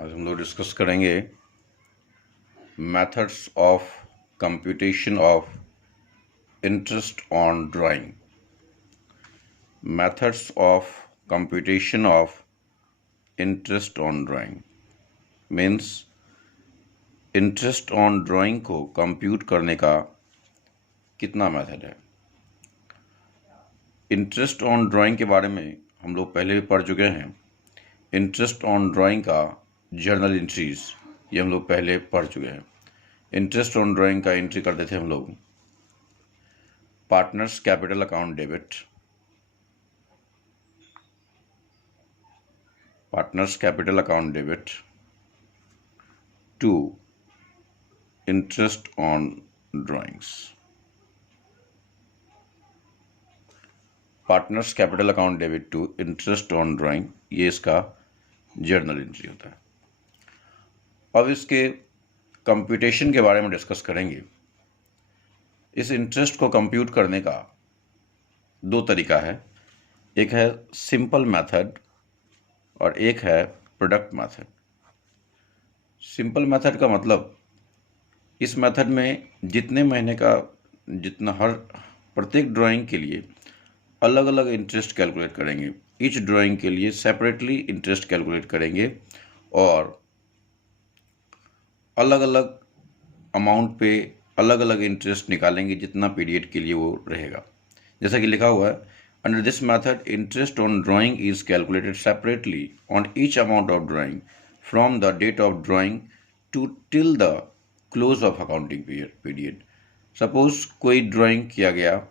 आज हम लोग डिस्कस करेंगे methods of computation of interest on drawing. Methods of computation of interest on drawing means interest on drawing को compute करने का कितना मेथड है। इंटरेस्ट ऑन ड्राइंग के बारे में हम लोग पहले भी पढ़ चुके हैं। इंटरेस्ट ऑन ड्राइंग का जर्नल एंट्रीज ये हम लोग पहले पढ़ चुके हैं। इंटरेस्ट ऑन ड्राइंग का एंट्री करते थे हम लोग partners capital account debit, partners capital account debit to interest on drawings. Partners capital account debit to interest on drawing, ये इसका जर्नल एंट्री होता है। अब इसके कंप्यूटेशन के बारे में डिस्कस करेंगे। इस इंटरेस्ट को कंप्यूट करने का दो तरीका है, एक है सिंपल मेथड और एक है प्रोडक्ट मेथड। सिंपल मेथड का मतलब इस मेथड में जितने महीने का हर प्रत्येक ड्राइंग के लिए अलग अलग इंटरेस्ट कैलकुलेट करेंगे। ईच ड्राइंग के लिए सेपरेटली इंटरेस्ट कैलकुलेट करेंगे और अलग अलग अमाउंट पे अलग अलग इंटरेस्ट निकालेंगे जितना पीरियड के लिए वो रहेगा। जैसा कि लिखा हुआ है, under this method interest on drawing is calculated separately on each amount of drawing from the date of drawing to till the close of accounting period. Suppose कोई ड्राइंग किया गया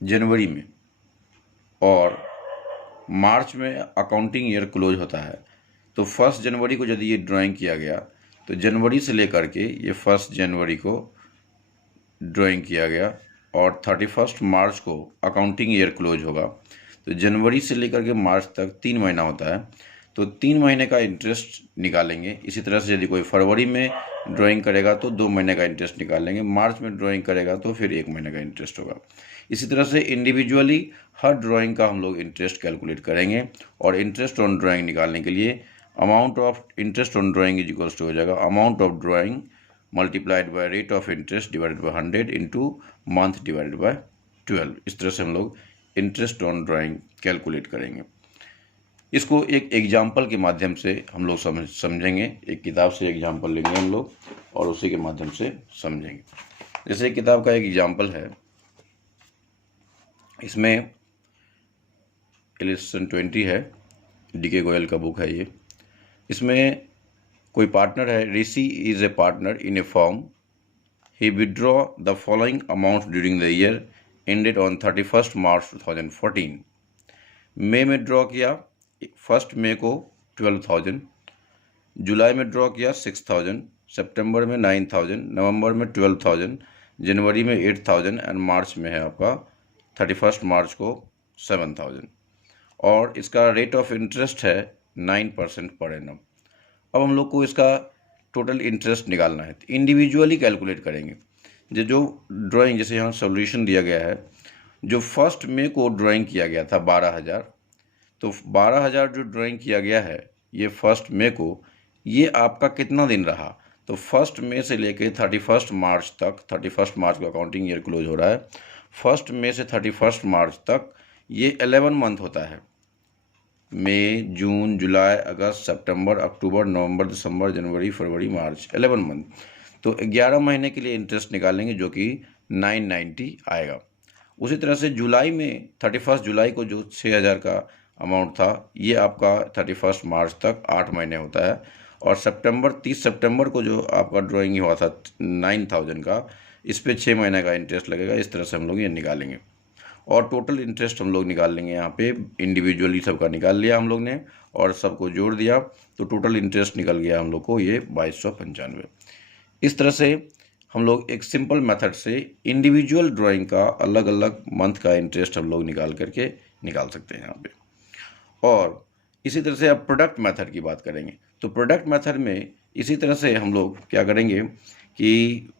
जनवरी में और मार्च में अकाउंटिंग ईयर क्लोज होता है, तो 1 जनवरी को यदि ये ड्राइंग किया गया तो जनवरी से लेकर के ये 1 जनवरी को ड्राइंग किया गया और 31 मार्च को अकाउंटिंग ईयर क्लोज होगा। तो जनवरी से लेकर के मार्च तक 3 महीना होता है, तो 3 महीने का इंटरेस्ट निकालेंगे। इसी तरह से यदि कोई फरवरी में ड्राइंग करेगा तो 2 महीने का इंटरेस्ट निकालेंगे, मार्च में ड्राइंग करेगा तो फिर 1 महीने का इंटरेस्ट होगा। इसी तरह से इंडिविजुअली हर ड्राइंग का हम लोग इंटरेस्ट कैलकुलेट करेंगे और इंटरेस्ट ऑन ड्राइंग निकालने के लिए amount of interest on drawing is equals to हो जाएगा amount of drawing multiplied by rate of interest divided by 100 into month divided by 12। इस तरह से हम लोग इंटरेस्ट ऑन ड्राइंग कैलकुलेट करेंगे। इसको एक एग्जाम्पल के माध्यम से हम लोग समझेंगे। एक किताब से एग्जाम्पल लेंगे हम लोग और उसी के माध्यम से समझेंगे। जैसे किताब का एक एग्जाम्पल है, इसमें इलस्ट्रेशन 20 है, डीके गोयल का बुक है ये। इसमें कोई पार्टनर है, Rishi is a partner in a firm, he withdraw the following amount during the year ended on 31 March 2014। मई में ड्रॉ किया 1 मई को 12,000, जुलाई में ड्रॉ किया 6,000, सितंबर में 9,000, नवंबर में 12,000, जनवरी में 8,000 एंड मार्च में है आपका 31 मार्च को 7,000। और इसका रेट ऑफ इंटरेस्ट है 9% पर एनम। अब हम लोग को इसका टोटल इंटरेस्ट निकालना है, तो इंडिविजुअली कैलकुलेट करेंगे। जो ड्राइंग जैसे यहाँ सॉल्यूशन दिया गया है, जो 1 मई को ड्राइंग किया गया था 12,000, तो 12,000 जो ड्राइंग किया गया है ये 1 मई को, ये आपका कितना दिन रहा, तो 1 मई से लेके 31 मार्च तक, 31 मार्च को अकाउंटिंग ईयर क्लोज हो रहा है, 1 मई से 31 मार्च तक ये 11 मंथ होता है। मई, जून, जुलाई, अगस्त, सितंबर, अक्टूबर, नवंबर, दिसंबर, जनवरी, फरवरी, मार्च, 11 मंथ। तो 11 महीने के लिए इंटरेस्ट निकालेंगे जो कि 990 आएगा। उसी तरह से जुलाई में 31 जुलाई को जो 6,000 का अमाउंट था, ये आपका 31 मार्च तक 8 महीने होता है। और सितंबर 30 सितंबर को जो आपका ड्राइंग हुआ था 9,000 का, इस पर 6 महीने का इंटरेस्ट लगेगा। इस तरह से हम लोग ये निकालेंगे और टोटल इंटरेस्ट हम लोग निकाल लेंगे। यहाँ पे इंडिविजुअली सबका निकाल लिया हम लोग ने और सबको जोड़ दिया, तो टोटल इंटरेस्ट निकल गया हम लोग को ये 2295। इस तरह से हम लोग एक सिंपल मेथड से इंडिविजुअल ड्राइंग का अलग अलग मंथ का इंटरेस्ट हम लोग निकाल करके निकाल सकते हैं यहाँ पे। और इसी तरह से अब प्रोडक्ट मेथड की बात करेंगे, तो प्रोडक्ट मेथड में इसी तरह से हम लोग क्या करेंगे कि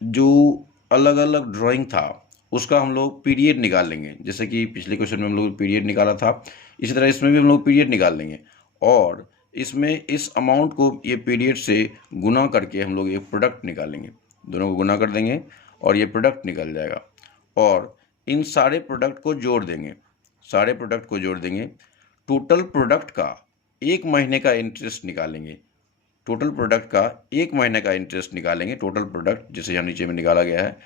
जो अलग अलग ड्राइंग था उसका हम लोग पीरियड निकाल लेंगे। जैसे कि पिछले क्वेश्चन में हम लोग पीरियड निकाला था, इसी तरह इसमें भी हम लोग पीरियड निकाल लेंगे और इसमें इस अमाउंट को ये पीरियड से गुना करके हम लोग एक प्रोडक्ट निकालेंगे, दोनों को गुना कर देंगे और ये प्रोडक्ट निकल जाएगा। और इन सारे प्रोडक्ट को जोड़ देंगे, सारे प्रोडक्ट को जोड़ देंगे, टोटल प्रोडक्ट का 1 महीने का इंटरेस्ट निकालेंगे, टोटल प्रोडक्ट का 1 महीने का इंटरेस्ट निकालेंगे। टोटल प्रोडक्ट जैसे यहाँ नीचे में निकाला गया है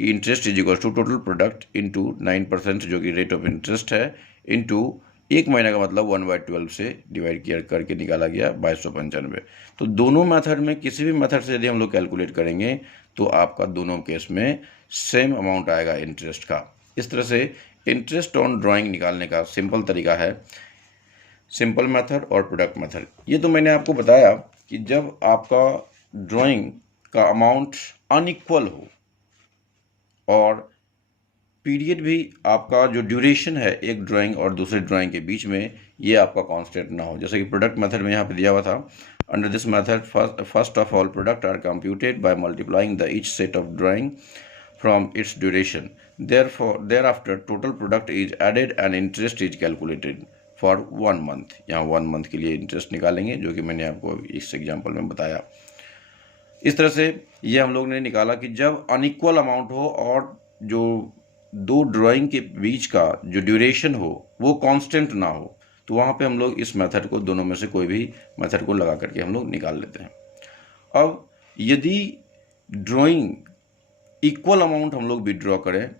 कि interest is equal to total product into 9% जो कि रेट ऑफ इंटरेस्ट है, इंटू 1 महीने का मतलब 1/12 से डिवाइड किया करके निकाला गया 2295। तो दोनों मेथड में किसी भी मेथड से यदि हम लोग कैलकुलेट करेंगे तो आपका दोनों केस में सेम अमाउंट आएगा इंटरेस्ट का। इस तरह से इंटरेस्ट ऑन ड्राइंग निकालने का सिंपल तरीका है, सिंपल मेथड और प्रोडक्ट मेथड। ये तो मैंने आपको बताया कि जब आपका ड्राइंग का अमाउंट अनइक्वल हो और पीरियड भी आपका जो ड्यूरेशन है एक ड्राइंग और दूसरे ड्राइंग के बीच में ये आपका कांस्टेंट ना हो, जैसे कि प्रोडक्ट मेथड में यहाँ पे दिया हुआ था, under this method first of all product are computed by multiplying the each set of drawing from its duration, thereafter total product is added and interest is calculated for 1 month। यहाँ 1 month के लिए interest निकालेंगे जो कि मैंने आपको इस example में बताया। इस तरह से ये हम लोग ने निकाला कि जब अनइक्वल अमाउंट हो और जो दो ड्राइंग के बीच का जो ड्यूरेशन हो वो कांस्टेंट ना हो, तो वहाँ पे हम लोग इस मेथड को, दोनों में से कोई भी मेथड को लगा करके हम लोग निकाल लेते हैं। अब यदि ड्राइंग इक्वल अमाउंट हम लोग विड्रॉ करें,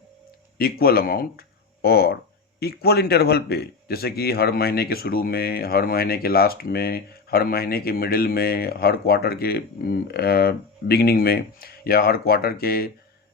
इक्वल अमाउंट और इक्वल इंटरवल पे, जैसे कि हर महीने के शुरू में, हर महीने के लास्ट में, हर महीने के मिडिल में, हर क्वार्टर के बिगिनिंग में, या हर क्वार्टर के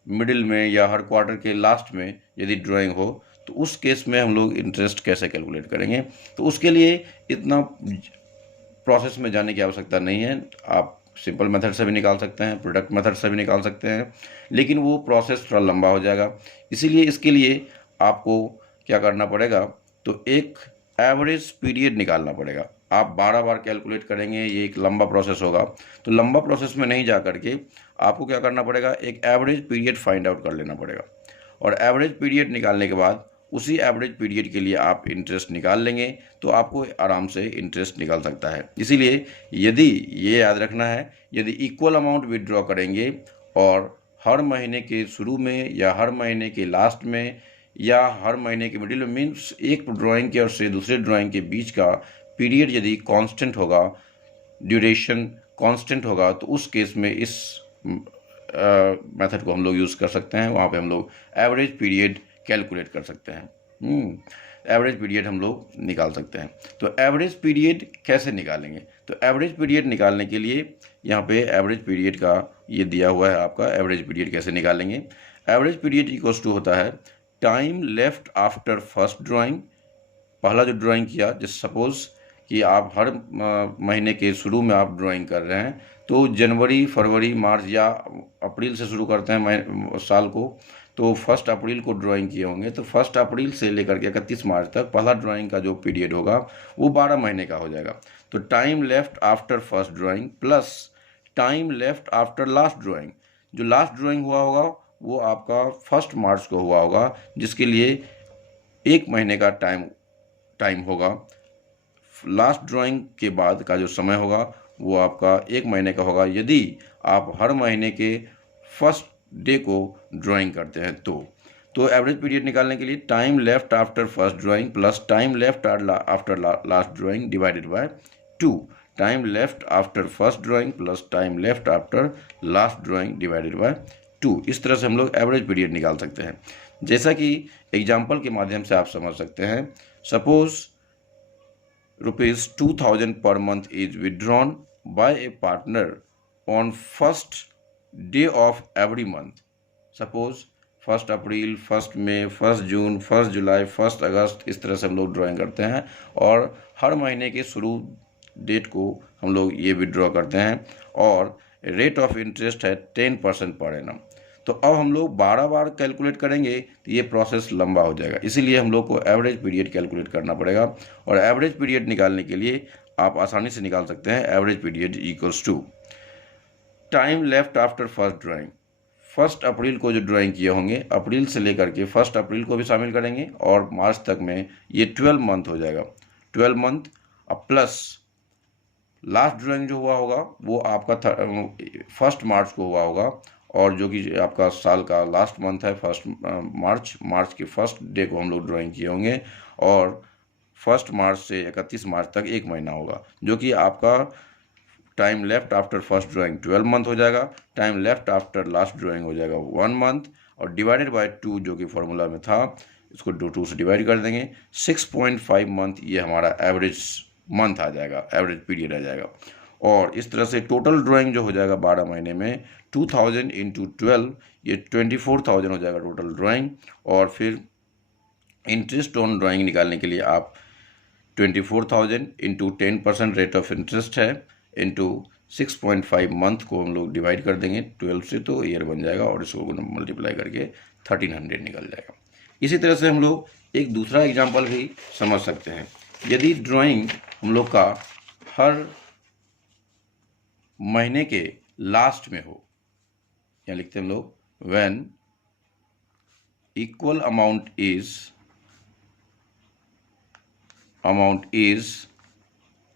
मिडिल में, या हर क्वार्टर के लास्ट में यदि ड्राइंग हो, तो उस केस में हम लोग इंटरेस्ट कैसे कैलकुलेट करेंगे। तो उसके लिए इतना प्रोसेस में जाने की आवश्यकता नहीं है, आप सिंपल मेथड से भी निकाल सकते हैं, प्रोडक्ट मेथड से भी निकाल सकते हैं, लेकिन वो प्रोसेस थोड़ा लंबा हो जाएगा। इसीलिए इसके लिए आपको क्या करना पड़ेगा, तो एक एवरेज पीरियड निकालना पड़ेगा। आप 12 बार कैलकुलेट करेंगे, ये एक लंबा प्रोसेस होगा, तो लंबा प्रोसेस में नहीं जा करके आपको क्या करना पड़ेगा, एक एवरेज पीरियड फाइंड आउट कर लेना पड़ेगा। और एवरेज पीरियड निकालने के बाद उसी एवरेज पीरियड के लिए आप इंटरेस्ट निकाल लेंगे, तो आपको आराम से इंटरेस्ट निकल सकता है। इसीलिए यदि ये याद रखना है, यदि इक्वल अमाउंट विड्रॉ करेंगे और हर महीने के शुरू में या हर महीने के लास्ट में या हर महीने के मिडिल में, मीन्स एक ड्राइंग के और से दूसरे ड्राइंग के बीच का पीरियड यदि कांस्टेंट होगा, ड्यूरेशन कांस्टेंट होगा, तो उस केस में इस मेथड को हम लोग यूज़ कर सकते हैं। वहाँ पे हम लोग एवरेज पीरियड कैलकुलेट कर सकते हैं, एवरेज पीरियड हम लोग निकाल सकते हैं। तो एवरेज पीरियड कैसे निकालेंगे, तो एवरेज पीरियड निकालने के लिए यहाँ पे एवरेज पीरियड का ये दिया हुआ है आपका, एवरेज पीरियड कैसे निकालेंगे। एवरेज पीरियड इक्वल्स टू होता है time left after first drawing, पहला जो ड्राइंग किया, जैसे सपोज कि आप हर महीने के शुरू में आप ड्राइंग कर रहे हैं, तो जनवरी, फरवरी, मार्च या अप्रैल से शुरू करते हैं साल को, तो 1 अप्रैल को ड्राइंग किए होंगे, तो 1 अप्रैल से लेकर के 31 मार्च तक पहला ड्राइंग का जो पीरियड होगा वो 12 महीने का हो जाएगा। तो time left after first drawing plus time left after last drawing, जो लास्ट ड्राइंग हुआ होगा वो आपका 1 मार्च को हुआ होगा, जिसके लिए 1 महीने का टाइम होगा। लास्ट ड्राइंग के बाद का जो समय होगा वो आपका 1 महीने का होगा, यदि आप हर महीने के फर्स्ट डे को ड्राइंग करते हैं। तो एवरेज पीरियड निकालने के लिए time left after first drawing plus time left after last drawing divided by 2, time left after first drawing plus time left after last drawing divided by 2। इस तरह से हम लोग एवरेज पीरियड निकाल सकते हैं। जैसा कि एग्जाम्पल के माध्यम से आप समझ सकते हैं, suppose ₹2000 per month is withdrawn by a partner on first day of every month। Suppose 1 अप्रैल, 1 मई, 1 जून, 1 जुलाई, 1 अगस्त, इस तरह से हम लोग ड्राइंग करते हैं और हर महीने के शुरू डेट को हम लोग ये विड्रॉ करते हैं और रेट ऑफ इंटरेस्ट है 10% पर एनम। तो अब हम लोग 12 बार कैलकुलेट करेंगे तो ये प्रोसेस लंबा हो जाएगा, इसीलिए हम लोग को एवरेज पीरियड कैलकुलेट करना पड़ेगा। और एवरेज पीरियड निकालने के लिए आप आसानी से निकाल सकते हैं, average period equals to time left after first drawing. 1 अप्रैल को जो ड्राइंग किए होंगे, अप्रैल से लेकर के 1 अप्रैल को भी शामिल करेंगे और मार्च तक में ये 12 मंथ हो जाएगा, 12 मंथ प्लस लास्ट ड्राइंग जो हुआ होगा वो आपका 1 मार्च को हुआ होगा, और जो कि आपका साल का लास्ट मंथ है 1 मार्च के 1 डे को हम लोग ड्राइंग किए होंगे, और 1 मार्च से 31 मार्च तक 1 महीना होगा, जो कि आपका time left after first drawing 12 month हो जाएगा, time left after last drawing हो जाएगा 1 मंथ, और डिवाइडेड बाय 2 जो कि फॉर्मूला में था, इसको 2 से डिवाइड कर देंगे, 6.5 मंथ ये हमारा एवरेज मंथ आ जाएगा, एवरेज पीरियड आ जाएगा। और इस तरह से टोटल ड्राइंग जो हो जाएगा 12 महीने में 2000 इंटू 12 ये 24,000 हो जाएगा टोटल ड्राइंग। और फिर इंटरेस्ट ऑन ड्राइंग निकालने के लिए आप 24,000 इंटू 10% रेट ऑफ इंटरेस्ट है इंटू 6.5 मंथ को हम लोग डिवाइड कर देंगे 12 से, तो ईयर बन जाएगा, और इसको मल्टीप्लाई करके 1300 निकल जाएगा। इसी तरह से हम लोग एक दूसरा एग्जांपल भी समझ सकते हैं। यदि ड्राइंग हम लोग का हर महीने के लास्ट में हो, या लिखते हैं हम लोग when equal amount is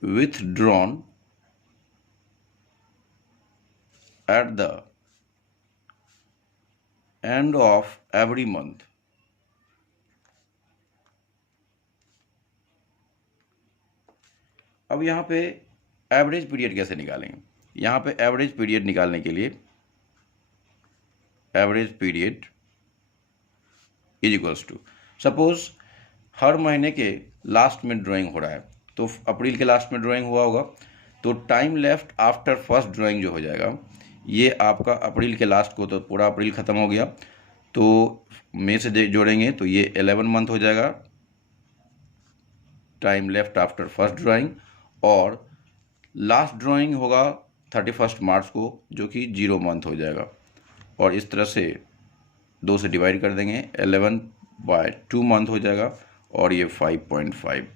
withdrawn at the end of every month. अब यहाँ पे एवरेज पीरियड कैसे निकालेंगे? यहाँ पे एवरेज पीरियड निकालने के लिए average period is equals to, suppose हर महीने के लास्ट में ड्राइंग हो रहा है, तो अप्रैल के लास्ट में ड्राइंग हुआ होगा, तो time left after first drawing जो हो जाएगा ये आपका अप्रैल के लास्ट को, तो पूरा अप्रैल ख़त्म हो गया, तो मई से जोड़ेंगे तो ये 11 मंथ हो जाएगा time left after first drawing, और लास्ट ड्राइंग होगा 31 मार्च को, जो कि 0 मंथ हो जाएगा, और इस तरह से 2 से डिवाइड कर देंगे, 11/2 मंथ हो जाएगा, और ये 5.5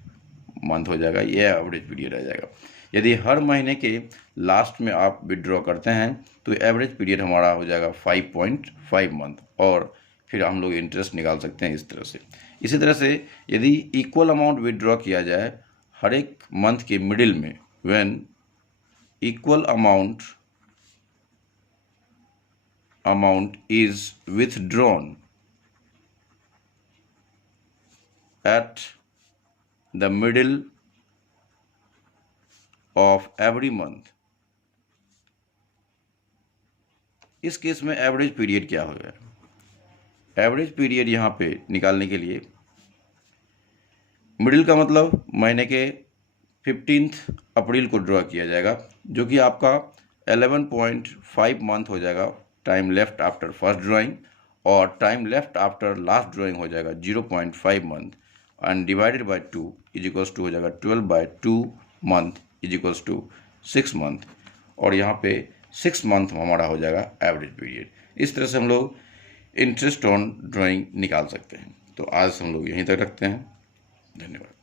मंथ हो जाएगा, ये एवरेज पीरियड आ जाएगा। यदि हर महीने के लास्ट में आप विड्रॉ करते हैं तो एवरेज पीरियड हमारा हो जाएगा 5.5 मंथ, और फिर हम लोग इंटरेस्ट निकाल सकते हैं इस तरह से। इसी तरह से यदि इक्वल अमाउंट विड्रॉ किया जाए हर एक मंथ के मिडिल में, when equal amount is withdrawn at the middle of every month, इस केस में एवरेज पीरियड क्या होगा? एवरेज पीरियड यहाँ पे निकालने के लिए मिडिल का मतलब महीने के 15 अप्रैल को ड्रॉ किया जाएगा, जो कि आपका 11.5 मंथ हो जाएगा time left after first drawing, और time left after last drawing हो जाएगा 0.5 month, and divided by 2 is equals to हो जाएगा 12/2 month is equals to 6 month, और यहाँ पे 6 मंथ हमारा हो जाएगा एवरेज पीरियड। इस तरह से हम लोग इंटरेस्ट ऑन ड्राइंग निकाल सकते हैं। तो आज हम लोग यहीं तक रखते हैं। धन्यवाद।